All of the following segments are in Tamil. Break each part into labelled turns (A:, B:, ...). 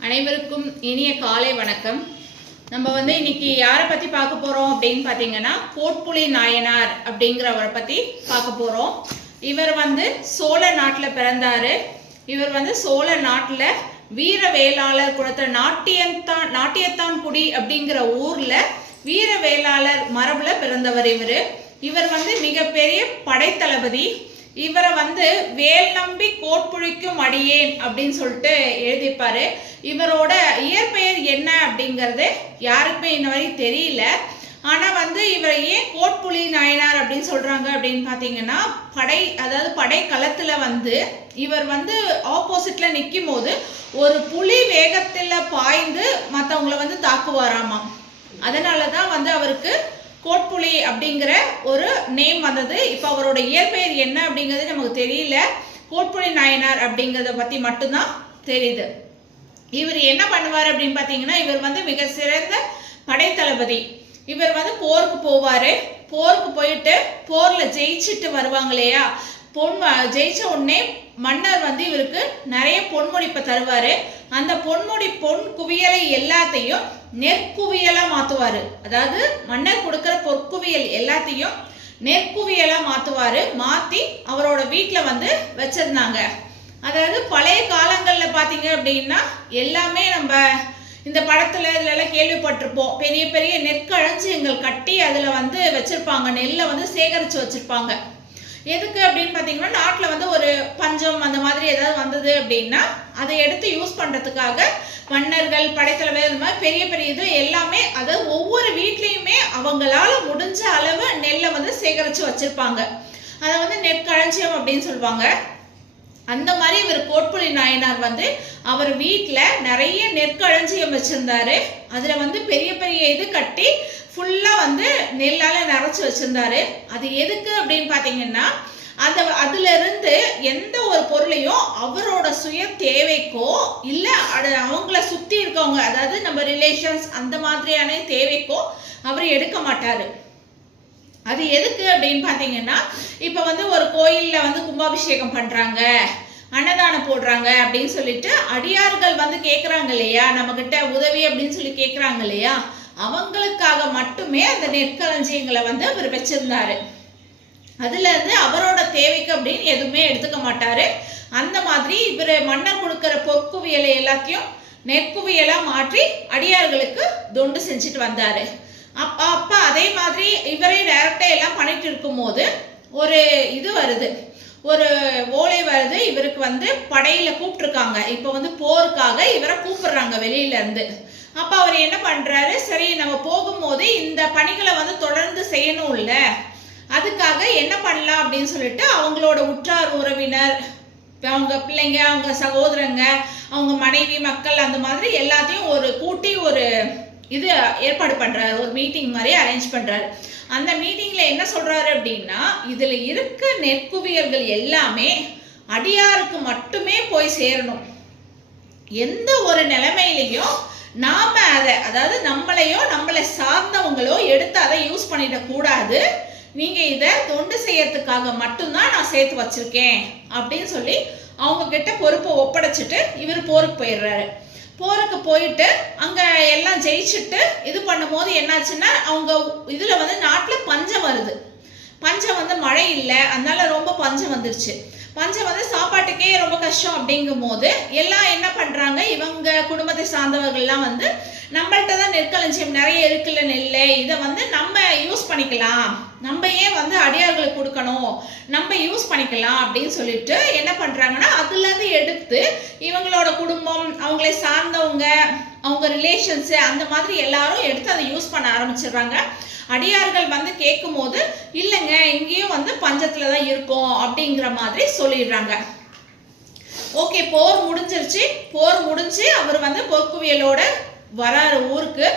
A: அனைவருக்கும் இனிய காலை வணக்கம். நம்ம வந்து இன்னைக்கு யாரை பத்தி பார்க்க போறோம் அப்படின்னு பாத்தீங்கன்னா போட்புலி நாயனார் அப்படிங்கிறவரை பத்தி பார்க்க போறோம். இவர் வந்து சோழ நாட்டுல பிறந்தாரு. இவர் வந்து சோழ நாட்டுல வீர வேளாளர் குலத்துல நாட்டியத்தான் நாட்டியத்தான்குடி அப்படிங்கிற ஊர்ல வீர வேளாளர் மரபுல பிறந்தவர் இவர். இவர் வந்து மிகப்பெரிய படைத்தளபதி. இவரை வந்து வேல் நம்பி கோட்புழிக்கும் அடியேன் அப்படின்னு சொல்லிட்டு எழுதிப்பாரு இவரோட இயற்பெயர் என்ன அப்படிங்கிறது யாருக்குமே இன்ன வரை தெரியல. ஆனால் வந்து இவரை ஏன் கோட்புலி நாயனார் அப்படின்னு சொல்கிறாங்க அப்படின்னு பார்த்தீங்கன்னா படை அதாவது படை வந்து இவர் வந்து ஆப்போசிட்டில் நிற்கும் போது ஒரு புலி வேகத்தில் பாய்ந்து மற்றவங்கள வந்து தாக்குவாராமா அதனாலதான் வந்து அவருக்கு கோட்புலி அப்படிங்கிற ஒரு நேம் வந்தது. இப்போ அவரோட இயற்பெயர் என்ன அப்படிங்கிறது நமக்கு தெரியல. கோட்புலி நாயனார் அப்படிங்கிறத பற்றி மட்டும்தான் தெரியுது. இவர் என்ன பண்ணுவார் அப்படின்னு பார்த்தீங்கன்னா இவர் வந்து மிக சிறந்த படைத்தளபதி. இவர் வந்து போருக்கு போவார். போருக்கு போயிட்டு போரில் ஜெயிச்சுட்டு வருவாங்க இல்லையா? பொன் ஜெயிச்ச உடனே மன்னர் வந்து இவருக்கு நிறைய பொன்முடிப்பை தருவார். அந்த பொன்முடி பொன் குவியலை எல்லாத்தையும் நெற்குவியலாக மாற்றுவார் அதாவது மன்னர் கொடுக்குற பொற்குவியல் எல்லாத்தையும் நெற்குவியலாக மாற்றுவார் மாற்றி அவரோட வீட்டில் வந்து வச்சிருந்தாங்க. அதாவது பழைய காலங்களில் பார்த்தீங்க அப்படின்னா எல்லாமே நம்ம இந்த படத்தில் இதுலலாம் கேள்விப்பட்டிருப்போம். பெரிய பெரிய நெற்களஞ்சியங்கள் கட்டி அதில் வந்து வச்சுருப்பாங்க. நெல்லை வந்து சேகரித்து வச்சுருப்பாங்க. எதுக்கு அப்படின்னு பார்த்தீங்கன்னா நாட்டில் வந்து ஒரு பஞ்சம் அந்த மாதிரி ஏதாவது வந்தது அப்படின்னா அதை எடுத்து யூஸ் பண்ணுறதுக்காக மன்னர்கள் படைத்தலைவர் இந்த மாதிரி பெரிய பெரிய இது எல்லாமே அதாவது ஒவ்வொரு வீட்லேயுமே அவங்களால முடிஞ்ச அளவு நெல்லை வந்து சேகரித்து வச்சுருப்பாங்க. அதை வந்து நெற்களஞ்சியம் அப்படின்னு சொல்லுவாங்க. அந்த மாதிரி இவர் கோட்புலி நாயனார் வந்து அவர் வீட்டில் நிறைய நெற்களஞ்சியம் வச்சுருந்தாரு. அதில் வந்து பெரிய பெரிய இது கட்டி ஃபுல்லாக வந்து நெல்லால் நிறச்சி வச்சுருந்தாரு. அது எதுக்கு அப்படின்னு பார்த்தீங்கன்னா அந்த அதுலேருந்து எந்த ஒரு பொருளையும் அவரோட சுய தேவைக்கோ இல்லை அது அவங்கள சுற்றி இருக்கவங்க அதாவது நம்ம ரிலேஷன்ஸ் அந்த மாதிரியான தேவைக்கோ அவர் எடுக்க மாட்டார். அது எதுக்கு அப்படின்னு பார்த்தீங்கன்னா இப்போ வந்து ஒரு கோயிலில் வந்து கும்பாபிஷேகம் பண்ணுறாங்க அன்னதானம் போடுறாங்க அப்படின்னு சொல்லிட்டு அடியார்கள் வந்து கேட்குறாங்க இல்லையா? நம்மக்கிட்ட உதவி அப்படின்னு சொல்லி கேட்குறாங்க இல்லையா? அவங்களுக்காக மட்டுமே அந்த நெற்களஞ்சியங்களை வந்து அவர் வச்சிருந்தாரு. அதுல இருந்து அவரோட தேவைக்கு அப்படின்னு எதுவுமே எடுத்துக்க மாட்டாரு. அந்த மாதிரி இவர் மன்னர் கொடுக்கிற பொற்குவியலை எல்லாத்தையும் நெற்குவியலா மாற்றி அடியார்களுக்கு தொண்டு செஞ்சுட்டு வந்தாரு. அப்ப அப்ப அதே மாதிரி இவரே டைரக்டா எல்லாம் பண்ணிட்டு இருக்கும்போது ஒரு இது வருது. ஒரு ஓலை வருது. இவருக்கு வந்து படையில கூப்பிட்டுருக்காங்க. இப்போ வந்து போருக்காக இவரை கூப்பிடுறாங்க வெளியில இருந்து. அப்போ அவர் என்ன பண்ணுறாரு சரி நம்ம போகும்போது இந்த பணிகளை வந்து தொடர்ந்து செய்யணும் அதுக்காக என்ன பண்ணலாம் அப்படின்னு சொல்லிட்டு அவங்களோட உற்றார் உறவினர் அவங்க பிள்ளைங்க அவங்க சகோதரங்க அவங்க மனைவி மக்கள் அந்த மாதிரி எல்லாத்தையும் ஒரு கூட்டி ஒரு இது ஏற்பாடு பண்ணுறாரு ஒரு மீட்டிங் மாதிரி அரேஞ்ச் பண்ணுறாரு அந்த மீட்டிங்கில் என்ன சொல்கிறாரு அப்படின்னா இதில் இருக்க நெற்குவியர்கள் எல்லாமே அடியாருக்கு மட்டுமே போய் சேரணும். எந்த ஒரு நிலைமையிலையும் நாம அதை அதாவது நம்மளையோ நம்மளை சார்ந்தவங்களோ எடுத்து அதை யூஸ் பண்ணிடக்கூடாது நீங்கள் நீங்க இதை தொண்டு செய்யறதுக்காக மட்டும்தான் நான் சேர்த்து வச்சிருக்கேன் அப்படின்னு சொல்லி அவங்க கிட்ட பொறுப்பை ஒப்படைச்சிட்டு இவர் போருக்கு போயிடுறாரு. போருக்கு போயிட்டு அங்க எல்லாம் ஜெயிச்சுட்டு இது பண்ணும்போது என்னாச்சுன்னா அவங்க இதுல வந்து நாட்டுல பஞ்சம் வருது. பஞ்சம் வந்து மழை இல்லை அதனால ரொம்ப பஞ்சம் வந்துருச்சு. பஞ்சம் வந்து சாப்பாட்டுக்கே ரொம்ப கஷ்டம் அப்படிங்கும் போது எல்லாம் என்ன பண்றாங்க? இவங்க குடும்பத்தை சார்ந்தவர்கள்லாம் வந்து நம்மள்கிட்ட தான் நெற்களஞ்சியம் நிறைய இருக்குல்ல நெல் இதை வந்து நம்ம யூஸ் பண்ணிக்கலாம். நம்ம ஏன் வந்து அடியார்களுக்கு கொடுக்கணும்? நம்ம யூஸ் பண்ணிக்கலாம் அப்படின்னு சொல்லிட்டு என்ன பண்றாங்கன்னா அதுல இருந்து எடுத்து இவங்களோட குடும்பம் அவங்களை சார்ந்தவங்க அவங்க ரிலேஷன்ஸு அந்த மாதிரி எல்லாரும் எடுத்து அதை யூஸ் பண்ண ஆரம்பிச்சிடுறாங்க. அடியார்கள் வந்து கேட்கும்போது இல்லைங்க இங்கேயும் வந்து பஞ்சத்தில் தான் இருக்கோம் அப்படிங்கிற மாதிரி சொல்லிடுறாங்க. ஓகே போர் முடிஞ்சிருச்சு. போர் முடிஞ்சு அவர் வந்து பொற்குவியலோட வராரு ஊருக்கு.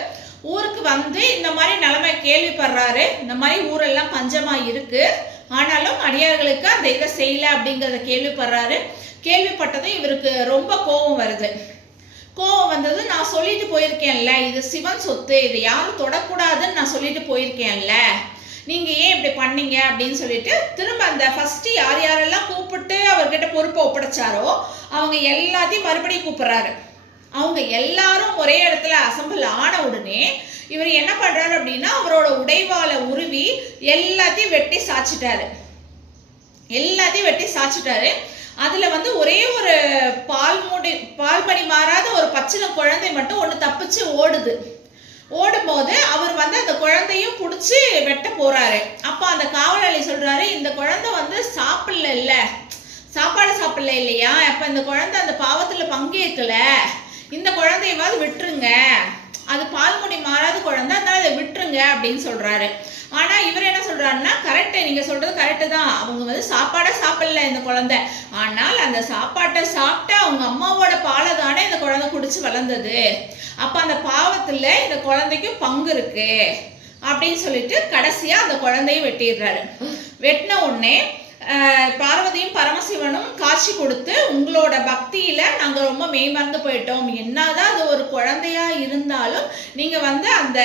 A: ஊருக்கு வந்து இந்த மாதிரி நிலைமை கேள்விப்படுறாரு. இந்த மாதிரி ஊரெல்லாம் பஞ்சமா இருக்கு. ஆனாலும் அடியார்களுக்கு அந்த இதை செய்யல அப்படிங்கிறத கேள்விப்படுறாரு. கேள்விப்பட்டதும் இவருக்கு ரொம்ப கோபம் வருது. கோவம் வந்தது. நான் சொல்லிட்டு போயிருக்கேன்ல இது சிவன் சொத்து இதை யாரும் தொடக்கூடாதுன்னு நான் சொல்லிட்டு போயிருக்கேன்ல. நீங்க ஏன் இப்படி பண்ணீங்க அப்படின்னு சொல்லிட்டு திரும்ப அந்த ஃபர்ஸ்ட் யார் யாரெல்லாம் கூப்பிட்டு அவர்கிட்ட பொறுப்பை ஒப்படைச்சாரோ அவங்க எல்லாத்தையும் மறுபடியும் கூப்பிடுறாரு. அவங்க எல்லாரும் ஒரே இடத்துல அசம்பிள் ஆன உடனே இவர் என்ன பண்றாரு அப்படின்னா அவரோட உடைவாளை உருவி எல்லாத்தையும் வெட்டி சாச்சிட்டாரு எல்லாத்தையும் வெட்டி சாச்சிட்டாரு அதில் வந்து ஒரே ஒரு பால் மூடி பால் பணி மாறாத ஒரு பச்சில குழந்தை மட்டும் ஒன்று தப்பிச்சு ஓடுது. ஓடும்போது அவர் வந்து அந்த குழந்தையும் பிடிச்சி வெட்ட போகிறாரு அப்போ அந்த காவலாளி சொல்கிறாரு இந்த குழந்தை வந்து சாப்பிடல இல்லை. சாப்பாடு சாப்பிடல இல்லையா? அப்போ இந்த குழந்தை அந்த பாவத்தில் பங்கேற்கல. இந்த குழந்தையவாது விட்டுருங்க. அது பால்முடி மாறாத குழந்தை அதனால அதை விட்டுருங்க அப்படின்னு சொல்றாரு. ஆனா இவர் என்ன சொல்றாருன்னா கரெக்ட் நீங்க சொல்றது கரெக்டு தான். அவங்க வந்து சாப்பாடை சாப்பிடல இந்த குழந்தை. ஆனால் அந்த சாப்பாட்டை சாப்பிட்டு அவங்க அம்மாவோட பாலை தானே இந்த குழந்தை குடிச்சு வளர்ந்தது. அப்ப அந்த பாவத்துல இந்த குழந்தைக்கும் பங்கு இருக்கு. அப்படின்னு சொல்லிட்டு கடைசியா அந்த குழந்தைய வெட்டிடுறாரு. வெட்டின உடனே பார்வதியும் பரமசிவனும் காட்சி கொடுத்து உங்களோட பக்தியில நாங்க ரொம்ப மெய்மறந்து போயிட்டோம். என்னதான் அது ஒரு குழந்தையா இருந்தாலும் நீங்க வந்து அந்த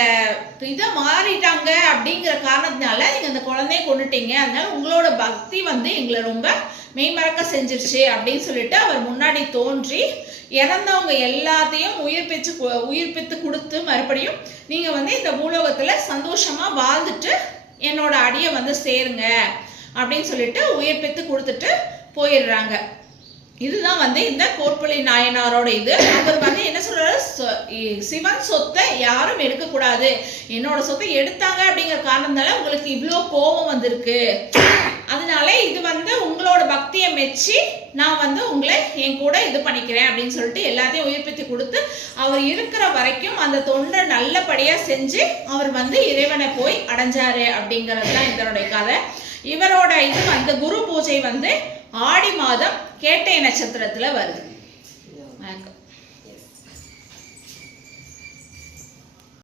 A: இதை மாறிட்டாங்க அப்படிங்கிற காரணத்தினால நீங்க அந்த குழந்தைய கொண்டுட்டீங்க. அதனால உங்களோட பக்தி வந்து எங்களை ரொம்ப மெய்மறக்க செஞ்சிருச்சு அப்படின்னு சொல்லிட்டு அவர் முன்னாடி தோன்றி இறந்தவங்க எல்லாத்தையும் உயிர்ப்பிச்சு உயிர்ப்பித்து கொடுத்து மறுபடியும் நீங்க வந்து இந்த பூலோகத்துல சந்தோஷமா வாழ்ந்துட்டு என்னோட அடியை வந்து சேருங்க. அப்படின்னு சொல்லிட்டு உயிர்ப்பித்து கொடுத்துட்டு போயிடுறாங்க. இதுதான் வந்து இந்த கோட்புலி நாயனாரோட இது. அவர் வந்து என்ன சொல்றாரு? சொ- இ- சிவன் சொத்தை யாரும் எடுக்கக்கூடாது. என்னோட சொத்தை எடுத்தாங்க அப்படிங்கிற காரணத்தால உங்களுக்கு இவ்வளோ கோபம் வந்திருக்கு. அதனால இது வந்து உங்களோட பக்தியை மெச்சி நான் வந்து உங்களை என் கூட இது பண்ணிக்கிறேன் அப்படின்னு சொல்லிட்டு எல்லாத்தையும் உயிர்ப்பித்து கொடுத்து அவர் இருக்கிற வரைக்கும் அந்த தொண்டை நல்லபடியாக செஞ்சு அவர் வந்து இறைவனை போய் அடைஞ்சாரு அப்படிங்கிறது தான் இதனுடைய கதை. இவரோட இது வந்து குரு பூஜை வந்து ஆடி மாதம் கேட்டை நட்சத்திரத்தில் வருது.